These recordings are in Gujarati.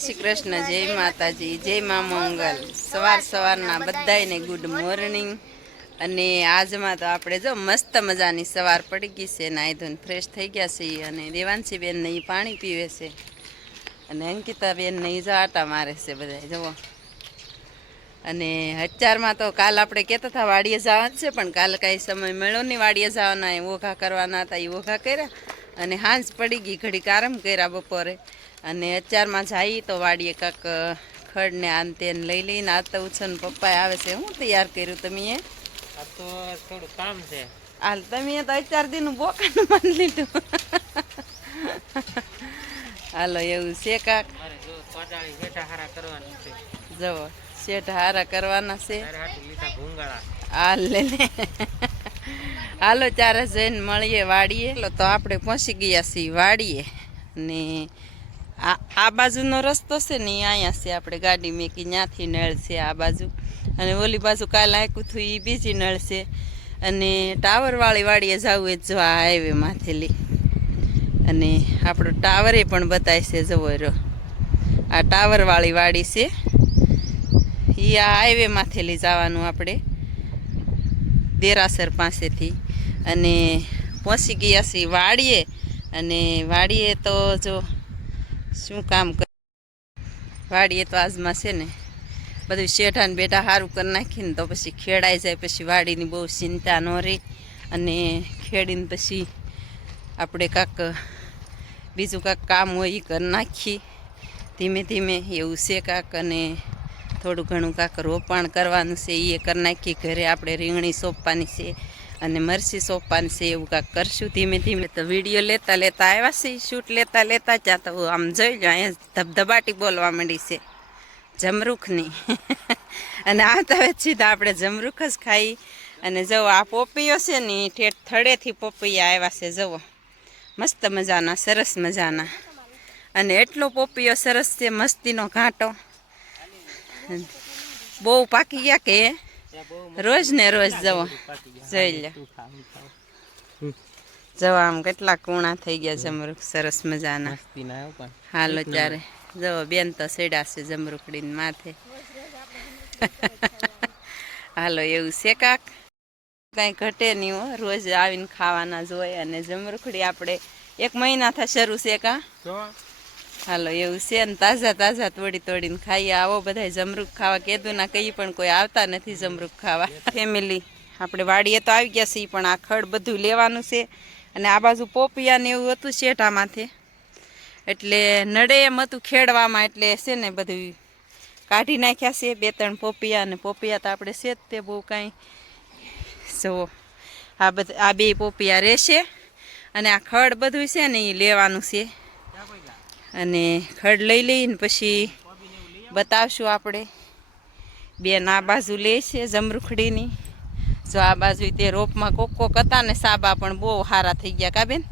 શ્રી કૃષ્ણ જય માતાજી, જય મા મંગલ. સવાર સવારના બધાને ગુડ મોર્નિંગ અને આજમાં તો આપણે જો મસ્ત મજાની સવાર પડી ગઈ છે નાહી ધોઈને ફ્રેશ થઈ ગયા છે અને દેવાંશી બેન ને પાણી પીવે છે. અને અંકિતા બેન ને જો આટા મારે છે બધા જુઓ. અને હચારમાં તો કાલ આપણે કહેતા હતા વાડીએ જવાનું છે, પણ કાલ કાંઈ સમય મળ્યો નહીં વાડીએ જવાના ઓઘા કરવાના હતા, એ ઓઘા કર્યા. અને હાંજ પડી ગઈ, ઘડીક આરામ કર્યા બપોરે. અને અત્યારમાં જઈએ તો વાડીએ કાંક ખડને આન તેન લઈ લઈને આ તો ઉછન પપ્પાએ આવે છે. હું તૈયાર કર્યું તમે આ તો થોડું કામ છે. હાલ તમે તો અત્યાર દીનું બોકાનું માન લીધું. હાલો એવું છે કાક? જવો શેઠ હારા કરવાના છે. હાલ લે હાલો ચારે જઈને મળીએ વાડીએ. તો આપણે પહોંચી ગયા છીએ વાડીએ. ને આ આ બાજુનો રસ્તો છે ને અહીંયા છે આપણે ગાડી મેકી ત્યાંથી નળ છે આ બાજુ. અને ઓલી બાજુ કાલ આંકું થયું એ બીજી નળ છે. અને ટાવરવાળી વાડીએ જવું એ જો આ હાઈવે માથેલી અને આપણો ટાવરે પણ બતાય છે, જવો રહ્યો. આ ટાવરવાળી વાડી છે. એ આ હાઈવે માથેલી જવાનું આપણે. દેરાસર પાસેથી. અને પહોંચી ગયા છીએ વાડીએ. અને વાડીએ તો જો શું કામ કર વાડીએ તો આજમાં છે ને, બધું શેઠાને બેઠા સારું કરી નાખીને તો પછી ખેડાઈ જાય, પછી વાડીની બહુ ચિંતા ન રહે. અને ખેડીને પછી આપણે કાંક બીજું કાંક કામ હોય એ કરી નાખી ધીમે ધીમે એવું છે કાંક અને થોડું ઘણું કાંક રોપાણ કરવાનું છે એ કરી નાખી ઘરે આપણે રીંગણી સોંપવાની છે અને મરસી સોપાન છે એવું કાંક કરશું ધીમે ધીમે. તો વીડિયો લેતા લેતા આવ્યા છે શૂટ લેતા લેતા ત્યાં તો આમ જોઈ લો, અહીંયા ધબધબાટી બોલવા માંડી છે. જમરૂખની. અને આ તો સીધા આપણે જમરૂખ જ ખાઈ. અને જવો આ પોપીઓ છે ને ઠેઠ થડેથી પોપૈયા આવ્યા છે જવો મસ્ત મજાના, સરસ મજાના. અને એટલો પોપીઓ સરસ છે, મસ્તીનો ઘાંટો. બહુ પાકી ગયા કે? રોજ ને રોજ જવો. જોઈ લે. જવા આમ કેટલા કૂણા થઈ ગયા જમરૂખ સરસ મજાના. હાલો ત્યારે. જવો બેન તો સેડાશે છે જમરૂખડીને માથે. હાલો એવું છે કાક? કાંઈ ઘટે નહીં હો. રોજ આવીને ખાવાના જ હોય અને જમરૂખડી આપણે એક મહિના મહિનાથી શરૂ છે કા? હાલો, એવું છે ને, તાજા તાજા તોડી તોડીને ખાઈએ. આવો બધા જમરૂખ ખાવા. કીધું ના કઈ પણ કોઈ આવતા નથી જમરૂખ ખાવા. ફેમિલી આપણે વાડીએ તો આવી ગયા છીએ, પણ આ ખડ બધું લેવાનું છે. અને આ બાજુ પોપિયા ને એવું હતું શેઠામાંથી એટલે નડે એમ હતું ખેડવામાં, એટલે છે ને બધું કાઢી નાખ્યા છે, બે ત્રણ પોપિયા અને પોપિયા તો આપણે છે જ તે બહુ કાંઈ. જુઓ આ બધા, આ બે પોપિયા રહેશે. અને આ ખડ બધું છે ને એ લેવાનું છે. અને ખડ લઈ લઈને પછી બતાવશું આપણે. બેન આ બાજુ લે છે જમરૂખડીની. જો આ બાજુ તે રોપમાં કોક કોક હતા ને સાબા પણ બહુ સારા થઈ ગયા કા બેન?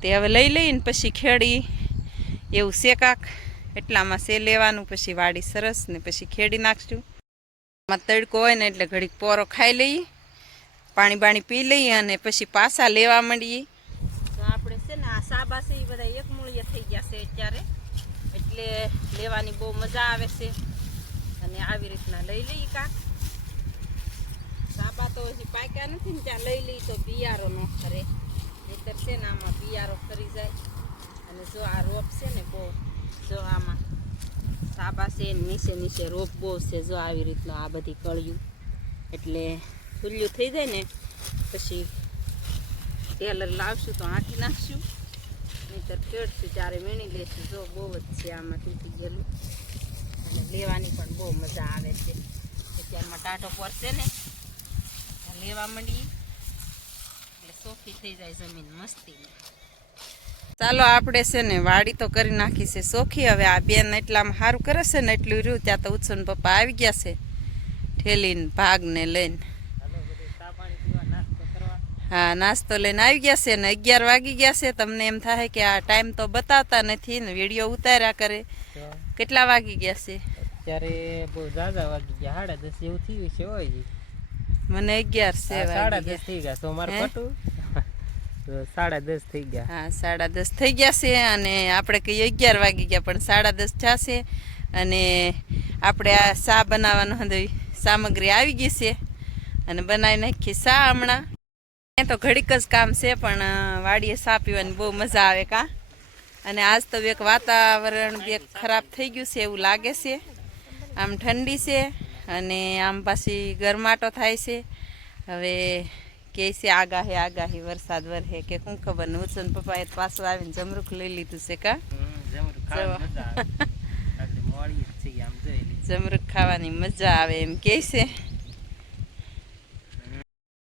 તે હવે લઈ લઈને પછી ખેડી. એવું છે કાક એટલામાં સે લેવાનું, પછી વાડી સરસ ને પછી ખેડી નાખશું. માં તડકો હોય ને એટલે ઘડીક પોરો ખાઈ લઈએ. પાણી બાણી પી લઈએ અને પછી પાછા લેવા માંડીએ તો આપણે છે ને આ સાબા છે એ બધા એક મૂળિયા થઈ ગયા છે અત્યારે. એટલે લેવાની બહુ મજા આવે છે. અને આવી રીતના લઈ લઈએ કાંક. સાબા તો હજી પાક્યા નથી ને ત્યાં લઈ લઈ તો બિયારો ન કરે નહીતર છે ને આમાં બિયારો કરી જાય. અને જો આ રોપ છે ને બહુ, જો આમાં સાબા છે નીચે નીચે રોપ બહુ છે, જો આવી રીતનું આ બધી કળિયું. એટલે ખુલ્લું થઈ જાય ને, પછી ટેલર લાવશું તો આંટી નાખશું. નહીતર ખેડશું ત્યારે વીણી લેશું જો બહુ જ છે આમાં તૂટી ગયેલું. અને લેવાની પણ બહુ મજા આવે છે. અત્યારમાં ટાટો પડશે ને લેવા માંડી એટલે સોખી થઈ જાય જમીન મસ્તી. ચાલો, આપણે છે ને વાડી તો કરી નાખી છે સોખી હવે આ બેન એટલામાં સારું કરે છે ને એટલું રહ્યું. ત્યાં તો ઉત્સવ પપ્પા આવી ગયા છે. ઠેલીને ભાગને લઈને હાલો બધું ચા પાણી પીવા નાસ્તો કરવા હા નાસ્તો લઈને આવી ગયા છે ને અગિયાર વાગી ગયા છે. તમને એમ થાય કે આ ટાઈમ તો બતાવતા નથી ને વીડિયો ઉતાર્યા કરે. કેટલા વાગી ગયા છે? અત્યારે બહુ ઝાઝા વાગી ગયા. સાડા દસ જેવું થયું છે હોય. મને અગિયાર છે સાડા દસ થઈ ગયા. તો મારે પટું? સાડા દસ થઈ ગયા. હા સાડા દસ થઈ ગયા છે અને આપણે કહીએ અગિયાર વાગી ગયા પણ સાડા દસ થશે અને આપણે આ શા બનાવવાનું સામગ્રી આવી ગઈ છે. અને બનાવી નાખી શા હમણાં. તો ઘડીક જ કામ છે પણ વાડીએ શા પીવાની બહુ મજા આવે કા. અને આજ તો એક વાતાવરણ બે ખરાબ થઈ ગયું છે એવું લાગે છે. આમ ઠંડી છે અને આમ પાછી ગરમાટો થાય છે. હવે કે છે આગાહી આગાહી વરસાદ વરહે કે શું ખબર ને ઉચન પપ્પાએ પાછું આવીને જમરૂખ લઈ લીધું છે કા. જમરૂખ ખાવાની મજા આવે એમ કે છે.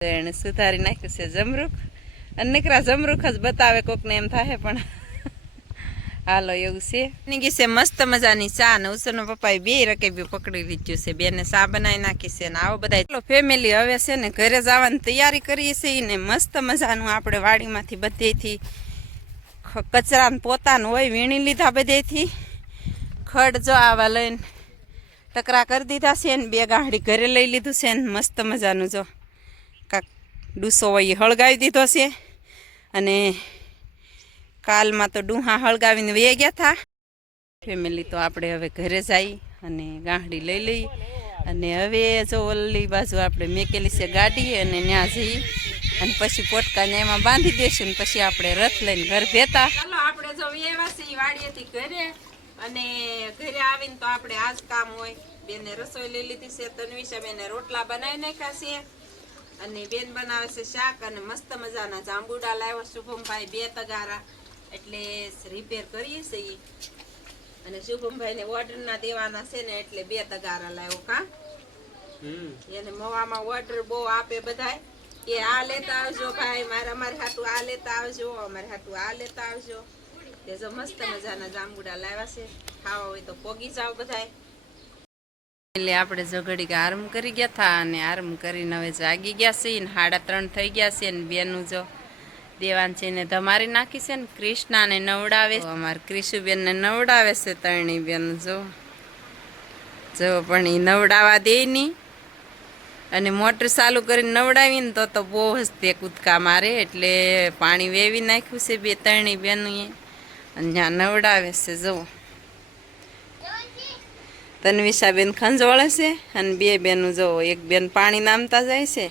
એણે સુધારી નાખ્યું છે જમરૂખ અને નીકળા જમરૂખ જ બતાવે કોકને એમ થાય પણ. હાલો, એવું છે. એની ગઈ છે મસ્ત મજાની ચા ને ઉસરનો પપ્પાએ બે રકેબી પકડી લીધું છે. બેને ચા બનાવી નાખી છે ને આવો બધા ફેમિલી હવે છે ને ઘરે જવાની તૈયારી કરીએ છીએ ને મસ્ત મજાનું આપણે વાડીમાંથી બધેથી કચરા કચરાને પોતાનું હોય વીણી લીધા બધેથી. ખડ જો આવા લઈને ટકરા કરી દીધા છે ને બે ગાડી ઘરે લઈ લીધું છે ને મસ્ત મજાનું જો. ડૂસો હોય એ હળગાવી દીધો છે. અને કાલમાં તો ડૂહા હળગાવીને વે ગયા હતા ફેમિલી તો આપણે હવે ઘરે જઈ અને ગાંઠડી લઈ લઈ. અને હવે જો ઓલી બાજુ આપણે મેકેલી છે ગાડી અને ત્યાં જઈ. અને પછી પોટકાને એમાં બાંધી દેશું ને પછી આપણે રથ લઈને ઘર ભેતા આપણે જો એવા વાડીએથી ઘરે. અને ઘરે આવીને તો આપણે આ જ કામ હોય. બેને રસોઈ લઈ લીધી છે તન્વિષા બેને રોટલા બનાવી નાખ્યા છે. અને બેન બનાવે છે શાક અને મસ્ત મજાના જાંબુડા લાવ્યો શુભમભાઈ. બે તગારા. એટલે રિપેર કરીએ છીએ અને શુભમભાઈને ઓર્ડરના દેવાના છે ને એટલે બે તગારા લાવ્યો કા હમ. એને મવામાં ઓર્ડર બહુ આપે બધાય. કે આ લેતા આવજો ભાઈ મારે અમારે હાટું આ લેતા આવજો અમારે હાટું આ લેતા આવજો. તે જો મસ્ત મજાના જાંબુડા લાવ્યા છે. ખાવા હોય તો પોગી જાવ બધાય. એટલે આપણે જો ઘડીક આરામ કરી ગયા હતા અને આરામ કરીને હવે જાગી ગયા છીએ ને સાડા ત્રણ થઈ ગયા છે ને બેનું જો દેવાન છે ને ધમારી નાખી છે ને કૃષ્ણાને નવડાવે. અમારે ક્રિશુબેનને નવડાવે છે તરણી બેન, જો. જો પણ એ નવડાવા દે નહીં અને મોટર ચાલુ કરીને નવડાવીને તો તો બહુ જ તે કૂદકા મારે એટલે પાણી વેવી નાખ્યું છે બે ત્રણેય બેનોએ. અને ત્યાં નવડાવે છે જુઓ તન્વિષાબેન ખંજોળે છે અને બે બેનું જો એક બેન પાણી નામતા જાય છે.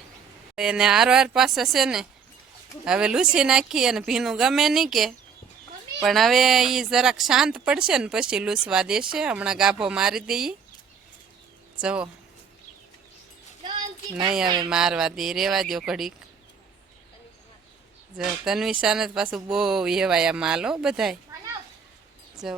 એને હારવાર પાસે છે ને, હવે લૂસી નાખી અને ભીનું ગમે નહીં કે. પણ હવે એ જરાક શાંત પડશે ને પછી લૂસવા દેશે, હમણાં ગાભો મારી દઈએ જવો નહીં હવે મારવા દે, રેવા દો ઘડીક. જો તન્વિશાને પાછું બહુ એવાયા માલો બધાય. જો.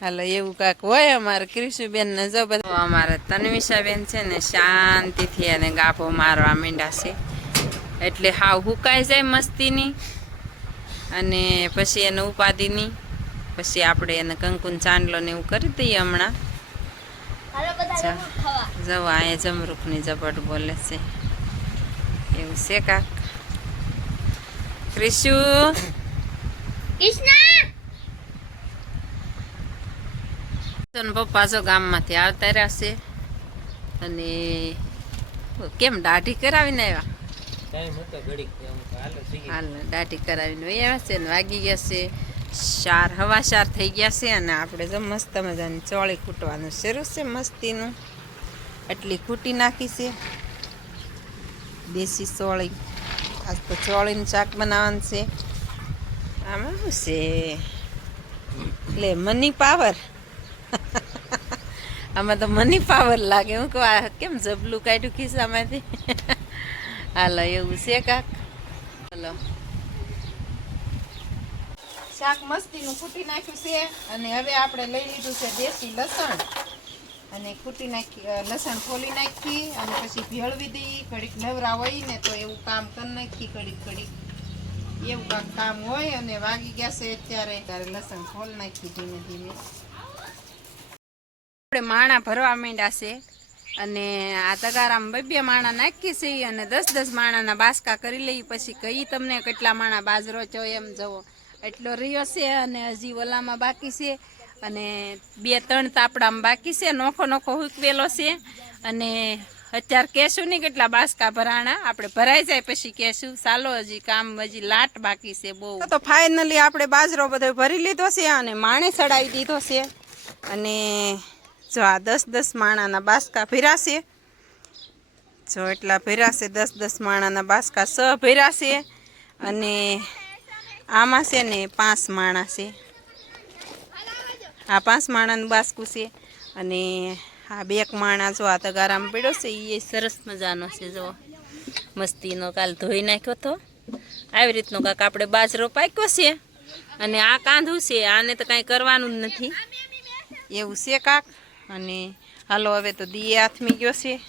હાલો એવું કાંક હોય અમારે. ક્રિશુબેન ને જો બધા અમારે તન્વિશાબેન છે ને શાંતિથી એને ગાભો મારવા માંડ્યા છે. એટલે હાવ હુકાઈ જાય મસ્તીની. અને પછી એને ઉપાધિની. પછી આપણે એને કંકુન ચાંદલો ને એવું કરી દઈએ હમણાં. જવો અહીંયા જમરૂખની ઝપટ બોલે છે. એવું છે કાક. ક્રિશુ ને પપ્પા જો ગામમાંથી આવતા રહ્યા છે અને કેમ દાઢી કરાવીને આવ્યા? હાલો દાઢી કરાવીને આવ્યા છે ને વાગી ગયા છે ચાર હવા ચાર થઈ ગયા છે અને આપણે જો મસ્ત મજાની ચોળી કૂટવાનું શરૂ છે મસ્તીનું. એટલી કૂટી નાખી છે. દેશી ચોળી આજ તો ચોળીનું શાક બનાવવાનું છે. આમાં શું છે? એટલે મની પાવર. આમાં તો મની પાવર લાગે. હું કહું, આ કેમ જબલું કાઢ્યું ખિસ્સામાંથી? હાલો, એવું છે કાક. હાલો. શાક મસ્તીનું કૂટી નાખ્યું છે અને હવે આપણે લઈ લીધું છે દેશી લસણ. અને કૂટી નાખી લસણ ખોલી નાખી અને પછી ભેળવી દઈ. ઘડીક નવરા હોય ને તો એવું કામ કરી નાખી, ઘડીક ઘડીક. એવું કાંક કામ હોય અને વાગી ગયા છે અત્યારે. ત્યારે લસણ ખોલી નાખી ધીમે ધીમે. આપણે માણા ભરવા માંડ્યા છે. અને આ તગારામ બે માણા નાખી છે અને દસ દસ માણાના બાસકા કરી લઈ પછી કહી તમને કેટલા માણા બાજરો છો એમ જવો એટલો રહ્યો છે અને હજી ઓલામાં બાકી છે. અને બે ત્રણ તાપડામાં બાકી છે. નોખો નોખો હુકવેલો છે. અને અત્યારે કહેશું નહીં કેટલા બાસકા ભરાણા. આપણે ભરાઈ જાય પછી કહેશું, ચાલો હજી કામ હજી લાટ બાકી છે બહુ. તો ફાઇનલી આપણે બાજરો બધો ભરી લીધો છે અને માણે ચડાવી દીધો છે. અને જો આ દસ દસ માણાના બાસકા ભેરાશે જો એટલા ભેરાશે દસ દસ માણાના બાસકા સ ભેરાશે અને આમાં છે ને પાંચ માણા છે. આ પાંચ માણાનું બાસકું છે અને આ બે માણા જો આ તગારામાં પડ્યો છે એ સરસ મજાનો છે, જો. મસ્તીનો કાલ ધોઈ નાખ્યો તો. આવી રીતનો કાંક આપણે બાજરો પાક્યો છે અને આ કાંધું છે, આને તો કાંઈ કરવાનું જ નથી. એવું છે કાક? અને હાલો, હવે તો દીએ હાથમી ગયો છે.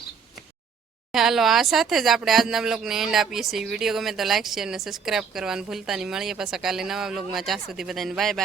હાલો, આ સાથે જ આપણે આજના બ્લોગને એન્ડ આપીએ છીએ. વીડિયો ગમે તો લાઈક શેર અને સબસ્ક્રાઈબ કરવાનું ભૂલતા નહીં. મળીએ પાછા કાલે નવા બ્લોગમાં ત્યાં સુધી બધાને બાય બાય